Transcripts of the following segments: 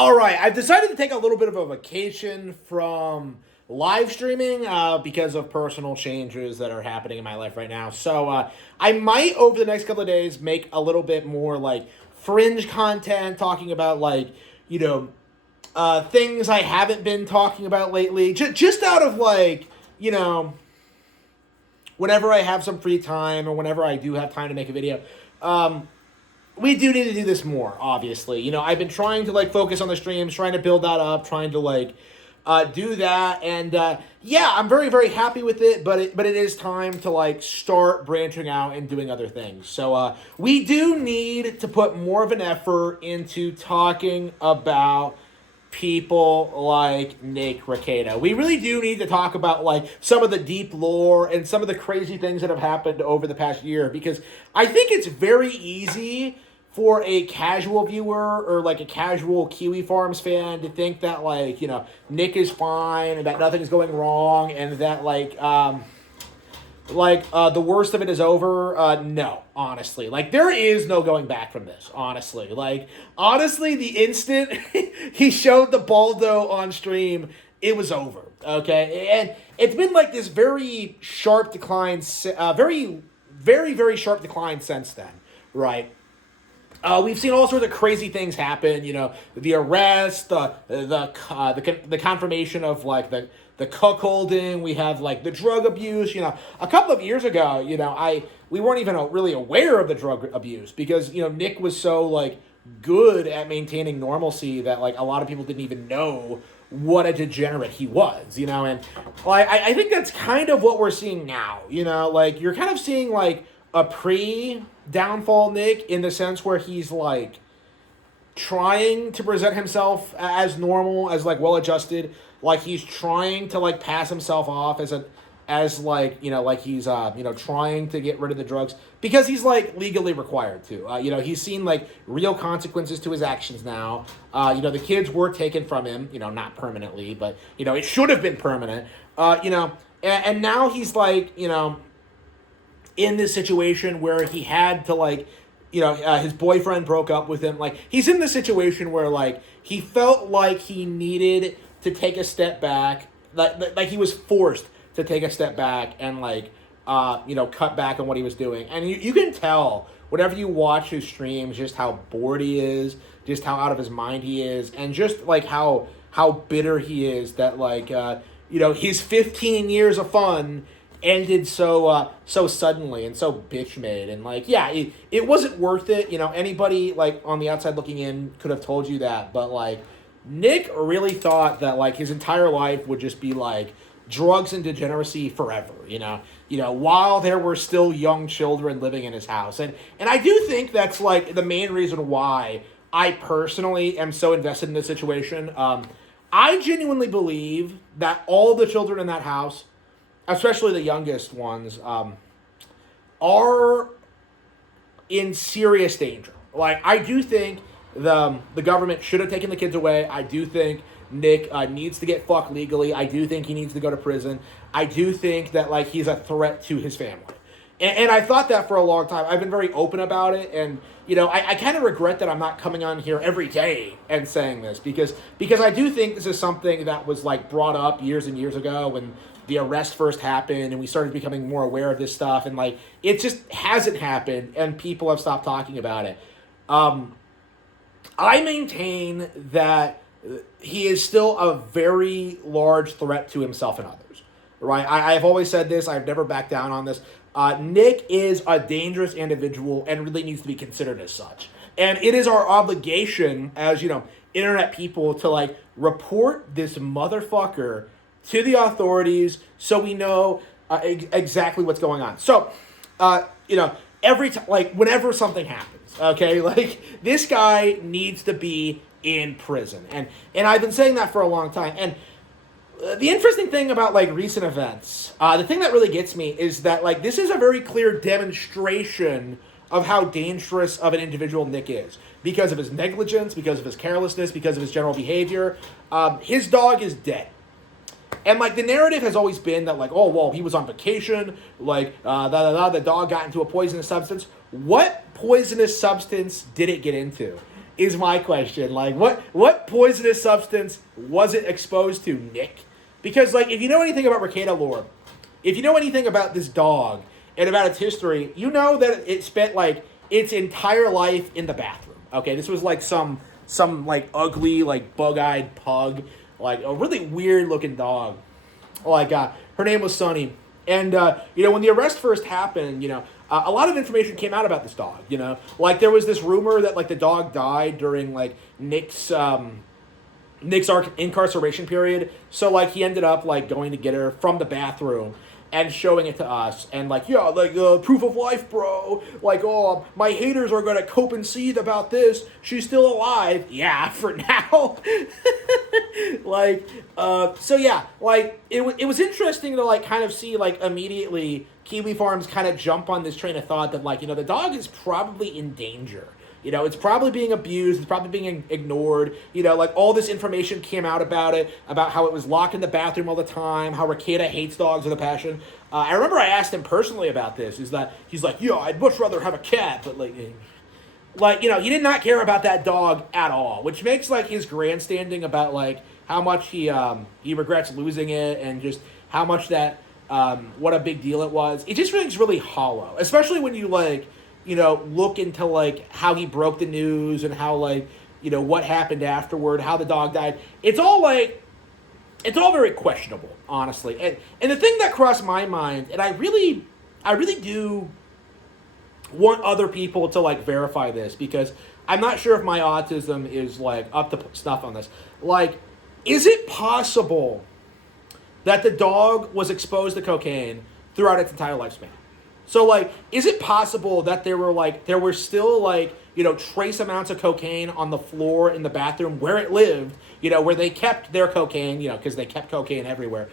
All right, I've decided to take a little bit of a vacation from live streaming because of personal changes that are happening in my life right now. So I might, over the next couple of days, make a little bit more like fringe content, talking about things I haven't been talking about lately, just out of whenever I have some free time or whenever I do have time to make a video. We do need to do this more, obviously. I've been trying to focus on the streams, trying to build that up, trying to do that, and yeah, I'm very, very happy with it. But it is time to start branching out and doing other things. So we do need to put more of an effort into talking about people like Nick Rekieta. We really do need to talk about some of the deep lore and some of the crazy things that have happened over the past year, because I think it's very easy for a casual viewer or a casual Kiwi Farms fan to think that Nick is fine and that nothing is going wrong and that the worst of it is over. No, honestly. There is no going back from this, honestly. Honestly, the instant he showed the Baldo on stream, it was over, okay? And it's been this very sharp decline, very, very, very sharp decline since then, right? We've seen all sorts of crazy things happen, the arrest, the confirmation of the cuckolding. We have the drug abuse. A couple of years ago, we weren't even really aware of the drug abuse because Nick was so good at maintaining normalcy that a lot of people didn't even know what a degenerate he was. And I think that's kind of what we're seeing now. You're kind of seeing a pre-downfall Nick in the sense where he's trying to present himself as normal, as well-adjusted, he's trying to pass himself off as he's trying to get rid of the drugs because he's legally required to. He's seen real consequences to his actions now. The kids were taken from him, not permanently, but it should have been permanent. And now he's in this situation where he had to his boyfriend broke up with him. He's in this situation where he felt like he needed to take a step back, he was forced to take a step back and cut back on what he was doing. And you can tell whenever you watch his streams just how bored he is, just how out of his mind he is, and just how bitter he is that his 15 years of fun ended so suddenly and so bitch made. And it wasn't worth it. Anybody on the outside looking in could have told you that, but Nick really thought that his entire life would just be drugs and degeneracy forever, while there were still young children living in his house. And I do think that's the main reason why I personally am so invested in this situation. I genuinely believe that all the children in that house, especially the youngest ones, are in serious danger. I do think the government should have taken the kids away. I do think Nick needs to get fucked legally. I do think he needs to go to prison. I do think that he's a threat to his family. And I thought that for a long time. I've been very open about it, and I kind of regret that I'm not coming on here every day and saying this because I do think this is something that was brought up years and years ago when the arrest first happened and we started becoming more aware of this stuff, and it just hasn't happened and people have stopped talking about it. I maintain that he is still a very large threat to himself and others, right? I've always said this. I've never backed down on this. Nick is a dangerous individual and really needs to be considered as such. And it is our obligation as, internet people to report this motherfucker to the authorities so we know exactly what's going on. So, every time, whenever something happens, okay, this guy needs to be in prison. And I've been saying that for a long time. And the interesting thing about recent events, the thing that really gets me is that this is a very clear demonstration of how dangerous of an individual Nick is because of his negligence, because of his carelessness, because of his general behavior. His dog is dead. And the narrative has always been that oh well, he was on vacation, the dog got into a poisonous substance. What poisonous substance did it get into? is my question. Like, what poisonous substance was it exposed to, Nick? Because, like, if you know anything about Rekieta lore, if you know anything about this dog and about its history, you know that it spent, like, its entire life in the bathroom. Okay, this was, like, some like, ugly, like, bug-eyed pug. Like, a really weird-looking dog. Like, her name was Sunni. And, when the arrest first happened, a lot of information came out about this dog, Like, there was this rumor that, like, the dog died during, like, Nick's incarceration period. So, like, he ended up, like, going to get her from the bathroom and showing it to us. And, like, yeah, like, proof of life, bro. Like, oh, my haters are going to cope and seethe about this. She's still alive. Yeah, for now. Like, so, yeah, like, it was interesting to, like, kind of see, like, immediately Kiwi Farms kind of jump on this train of thought that, like, the dog is probably in danger. It's probably being abused. It's probably being ignored. Like, all this information came out about it, about how it was locked in the bathroom all the time, how Rekieta hates dogs with a passion. I remember I asked him personally about this, is that he's like, yeah, I'd much rather have a cat, but, like, he did not care about that dog at all, which makes, like, his grandstanding about, like, how much he regrets losing it and just how much that, what a big deal it was. It just feels really hollow, especially when you, like, look into, like, how he broke the news and how, like, what happened afterward, how the dog died. It's all very questionable, honestly. And the thing that crossed my mind, and I really do want other people to, like, verify this, because I'm not sure if my autism is, like, up to snuff on this. Like, is it possible that the dog was exposed to cocaine throughout its entire lifespan? So, like, is it possible that there were still, like, trace amounts of cocaine on the floor in the bathroom where it lived, where they kept their cocaine, because they kept cocaine everywhere.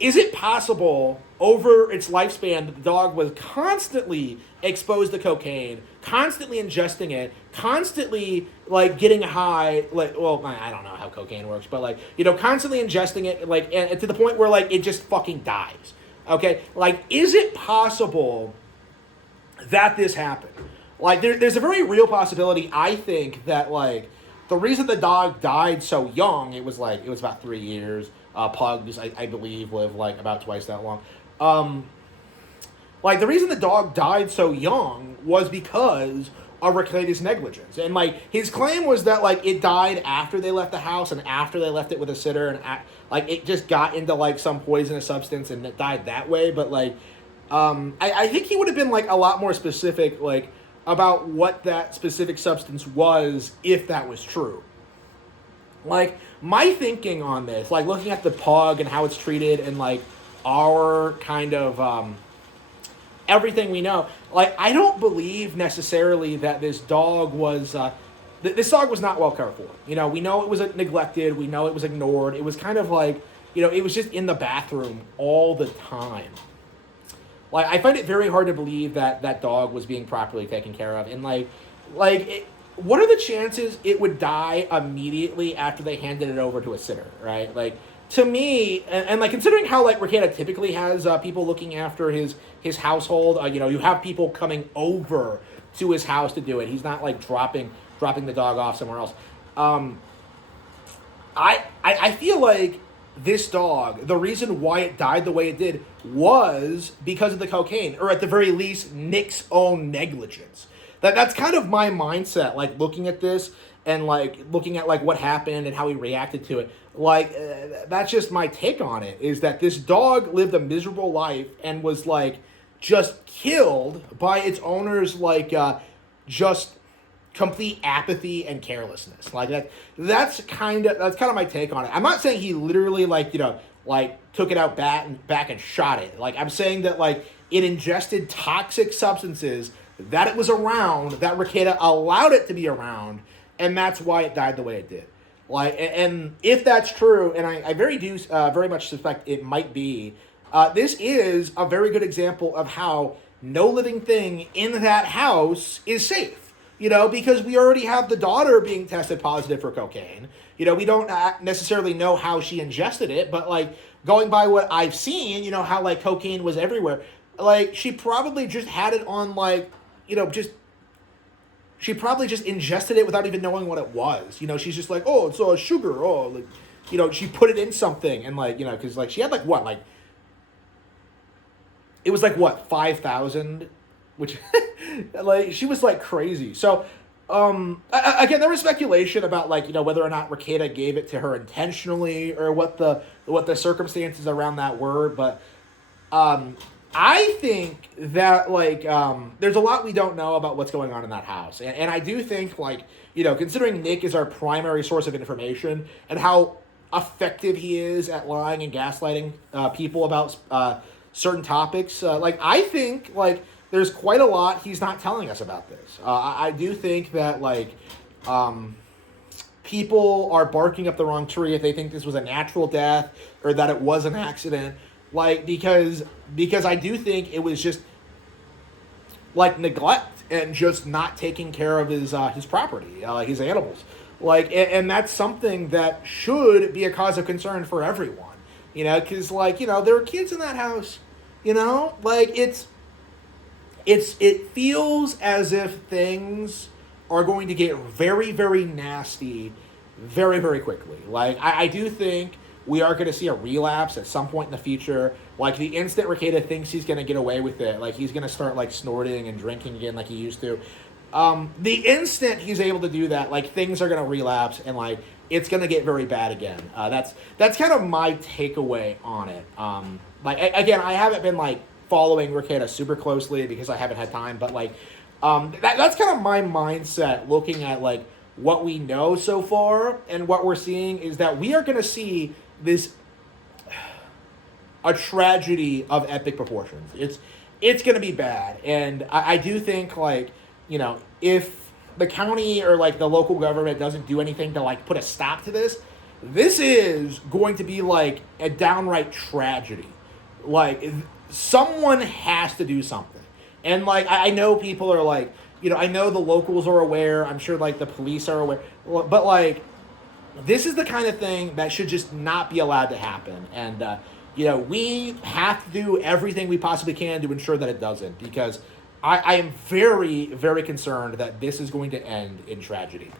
Is it possible over its lifespan that the dog was constantly exposed to cocaine, constantly ingesting it, constantly, like, getting high, like, well, I don't know how cocaine works, but, like, constantly ingesting it, like, and to the point where, like, it just fucking dies? Okay, like, is it possible that this happened? Like, there's a very real possibility, I think, that, like, the reason the dog died so young, it was about 3 years. Pugs, I believe, live, like, about twice that long. Like, the reason the dog died so young was because of Rekieta's negligence. And, like, his claim was that, like, it died after they left the house and after they left it with a sitter, and, like, it just got into, like, some poisonous substance and it died that way. But, like, I think he would have been, like, a lot more specific, like, about what that specific substance was if that was true. Like, my thinking on this, like, looking at the pug and how it's treated and, like, our kind of, everything we know, like, I don't believe necessarily that this dog was, this dog was not well cared for. We know it was neglected. We know it was ignored. It was kind of like, it was just in the bathroom all the time. Like, I find it very hard to believe that that dog was being properly taken care of. And, what are the chances it would die immediately after they handed it over to a sitter, right? Like, to me, and like, considering how, like, Rekieta typically has people looking after his household, you have people coming over to his house to do it. He's not, like, dropping the dog off somewhere else. I feel like this dog, the reason why it died the way it did was because of the cocaine, or at the very least, Nick's own negligence. That's kind of my mindset, like, looking at this and, like, looking at, like, what happened and how he reacted to it. Like, that's just my take on it, is that this dog lived a miserable life and was, like, just killed by its owner's, like, just complete apathy and carelessness. Like, that's kind of my take on it. I'm not saying he literally, like, took it out back and shot it. Like, I'm saying that, like, it ingested toxic substances that it was around, that Rekieta allowed it to be around, and that's why it died the way it did. Like, and if that's true, and I very much suspect it might be, this is a very good example of how no living thing in that house is safe. Because we already have the daughter being tested positive for cocaine. We don't necessarily know how she ingested it, but, like, going by what I've seen, how, like, cocaine was everywhere. Like, she probably just had it on, like, just she probably just ingested it without even knowing what it was. You know, she's just like, oh, it's sugar. Oh, like, you know, she put it in something, and like, you know, because like she had like what, like it was like what 5,000, which like she was like crazy. So again, there was speculation about like, you know, whether or not Rekieta gave it to her intentionally or what the circumstances around that were, but I think that like there's a lot we don't know about what's going on in that house, and I do think like, you know, considering Nick is our primary source of information and how effective he is at lying and gaslighting people about certain topics, like I think like there's quite a lot he's not telling us about this. I do think that like people are barking up the wrong tree if they think this was a natural death or that it was an accident. Like, because I do think it was just like neglect and just not taking care of his property, like his animals. Like, and that's something that should be a cause of concern for everyone, you know, because like, you know, there are kids in that house, you know, like it feels as if things are going to get very, very nasty very, very quickly. Like, I do think we are going to see a relapse at some point in the future. Like, the instant Rekieta thinks he's going to get away with it, like, he's going to start, like, snorting and drinking again like he used to. The instant he's able to do that, like, things are going to relapse and, like, it's going to get very bad again. That's kind of my takeaway on it. Like, again, I haven't been, like, following Rekieta super closely because I haven't had time, but, like, that's kind of my mindset looking at, like, what we know so far and what we're seeing is that we are going to see a tragedy of epic proportions. It's going to be bad, and I do think, like, you know, if the county or like the local government doesn't do anything to like put a stop to this is going to be like a downright tragedy. Like, someone has to do something, and like I know people are like, you know, I know the locals are aware. I'm sure like the police are aware, but like, this is the kind of thing that should just not be allowed to happen. And, you know, we have to do everything we possibly can to ensure that it doesn't, because I am very, very concerned that this is going to end in tragedy.